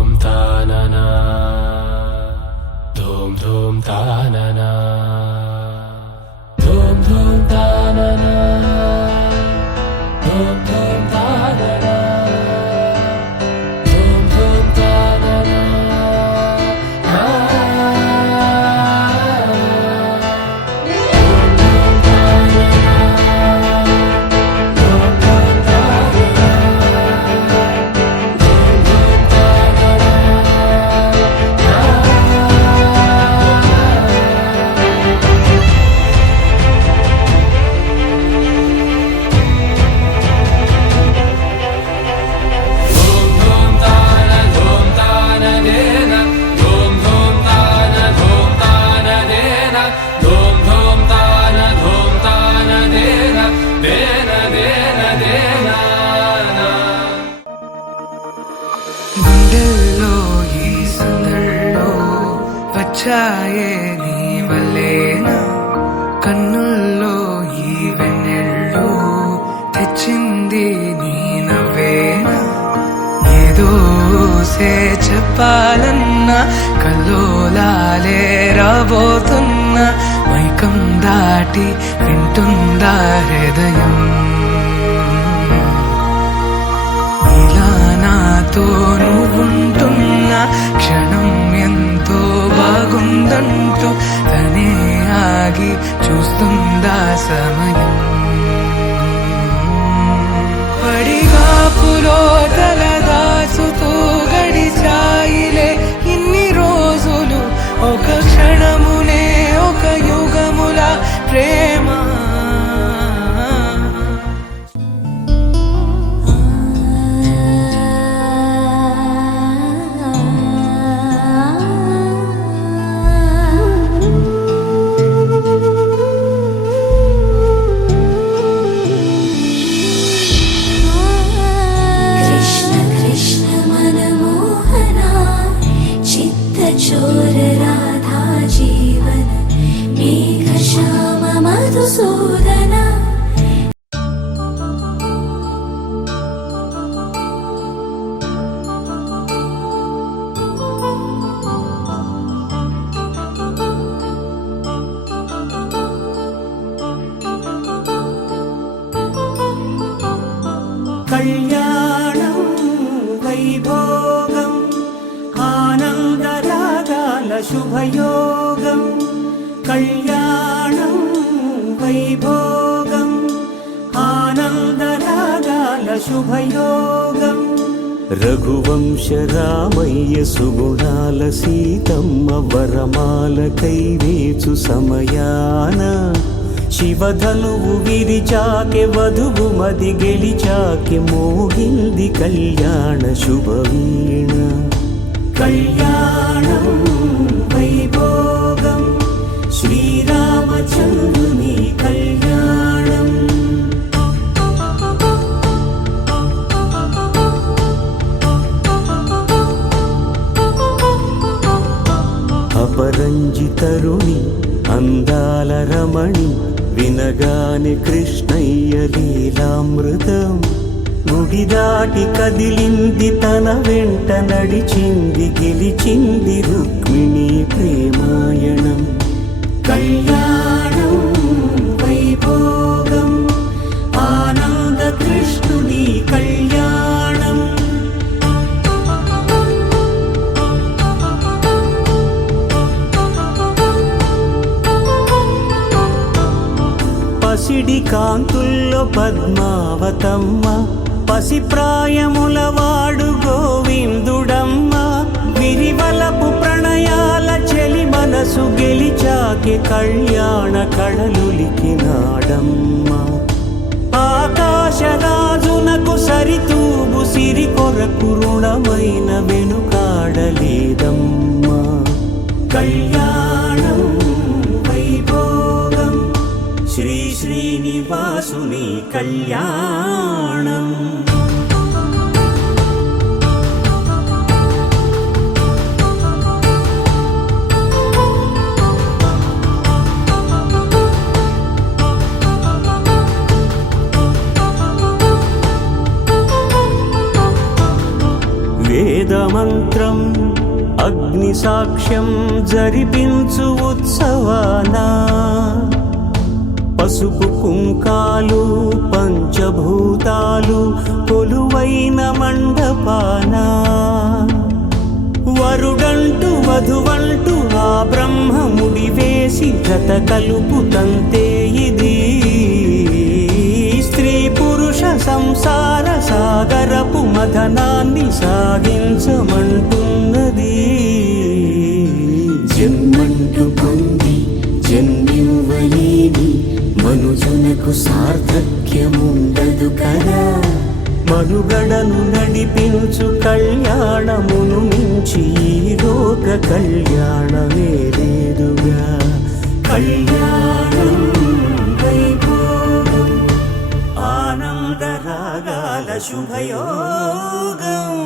धूम तानना धूम धूम तानना धूम धूम तानना धूम धूम तानना धूम धूम तानना గుండెల్లో ఈ సందళ్ళో వచ్చాయే నీ వల్లేనా కన్నుల్లో ఈ వెన్నెళ్ళు తెచ్చింది నీ నవ్వేనా ఏదో చెప్పాలన్నా కల్లోలాలే రాబోతున్నా మైకం దాటి వింటుందా హృదయం నాతో నువ్వుంటున్న క్షణం ఎంతో బాగుందంటూ తనే ఆగి చూస్తుందా సమయం పడిగాపులో తలదాచుతూ గడిచాయిలే ఇన్ని రోజులు ఒక క్షణమునే ఒక యుగముల ప్రేమ चोर राधा जीवन मेघ श्याम मधुसूदना कल्याणं वैभोगम् आनन्दरागाल शुभयोगं कल्याणं वैभोगम् आनन्दरागाल शुभयोगम् रघुवंश रामय्य सुगुणाल सीतम्म वरमाल कैवेचु समयान శివధనువు విరిచాకె వధువు మది గెలిచాకె మోగింది కళ్యాణ శుభవీణ కళ్యాణం వైభోగం శ్రీరామచంద్రుని కళ్యాణం అపరంజి తరుణి అందాల రమణి వినగానే కృష్ణయ్య లీలామృతం గుడి దాటి కదిలింది తన వెంట నడిచింది గెలిచింది రుక్మిణి ప్రేమాయణం కళ్యాణం వైభోగం ఆనంద కృష్ణుని కళ్యాణం పసిడి కాంతుల్లో పద్మావతమ్మ పసిప్రాయముల వాడు గోవిందుడమ్మ విరివలపు ప్రణయాల చెలి మనసు గెలిచాకే కళ్యాణ కళలులికినాడమ్మ ఆకాశరాజునకు సరితూగు సిరి కొరకు రుణమైన వెనుకాడలేదమ్మా కళ్యాణం వైభోగం శ్రీ శ్రీనివాసుని కళ్యాణం వేద మంత్రం అగ్ని సాక్ష్యం జరిపించు ఉత్సవాన పసుపు కుంకాలు పంచభూతాలు కొలువైన మండపాన వరుడంటూ వధువంటూ ఆ బ్రహ్మముడి వేసి జత కలుపుతంతే ఇది స్త్రీ పురుష సంసార సాగరపు మథనాన్ని సాగించమంటున్నది. జన్మంటూ పొంది జన్మివ్వలేని మనుజునకు సార్థక్యముండదు కదా. మనుగడను నడిపించు కళ్యాణమును మించి ఈ లోక కళ్యాణమే లేదుగా. కళ్యాణం వైభోగం ఆనందరాగాల శుభయోగం.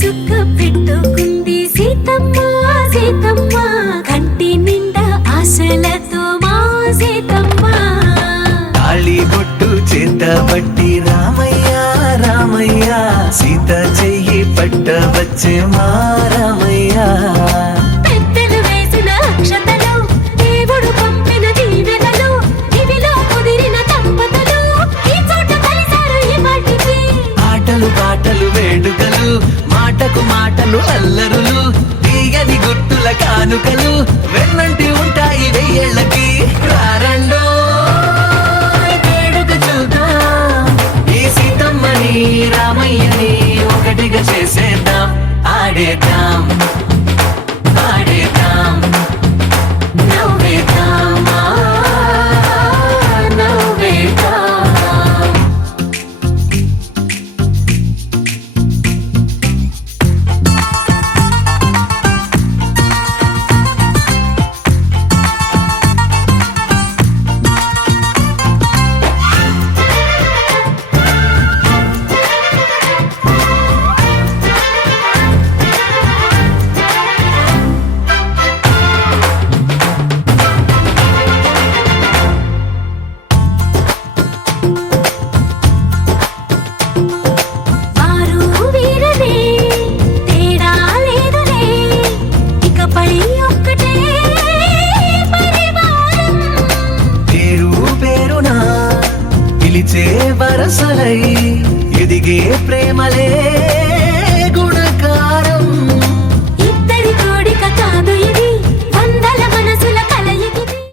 చుక్క పెట్టుకుంది సీతమ్మ సీతమ్మ కంటి నిండా ఆశలతో మా సీతమ్మ. తాళి బొట్టు చేత పట్టి రామయ్య రామయ్య సీత చెయ్యి పట్ట వచ్చే మా రామయ్య. పెద్దలు వేసిన అక్షతలు దేవుడు పంపిన దీవెనలు ఇవిలో కుదిరిన దంపతులు ఈ చోట కలిసారు ఈ వాటికి. ఆటలు పాటలు వేడుకలు మాటకు మాటలు అల్లరులు తీయని గుట్టుల కానుకలు వెన్నంటి ఉంటాయి వెయ్యేళ్ళకి. రారండో వేడుక చూద్దాం ఈ సీతమ్మని రామయ్యని ఒకటిగా చేసేద్దాం. ఆడేద్దాం ఆడేద్దాం నవ్వేద్దాం నవ్వేద్దాం. వారు వీరనే తేడా లేదులే ఇకపై ఒక్కటే పరివారం. పేరు పేరునా పిలిచే వరసలై ఎదిగే ప్రేమలే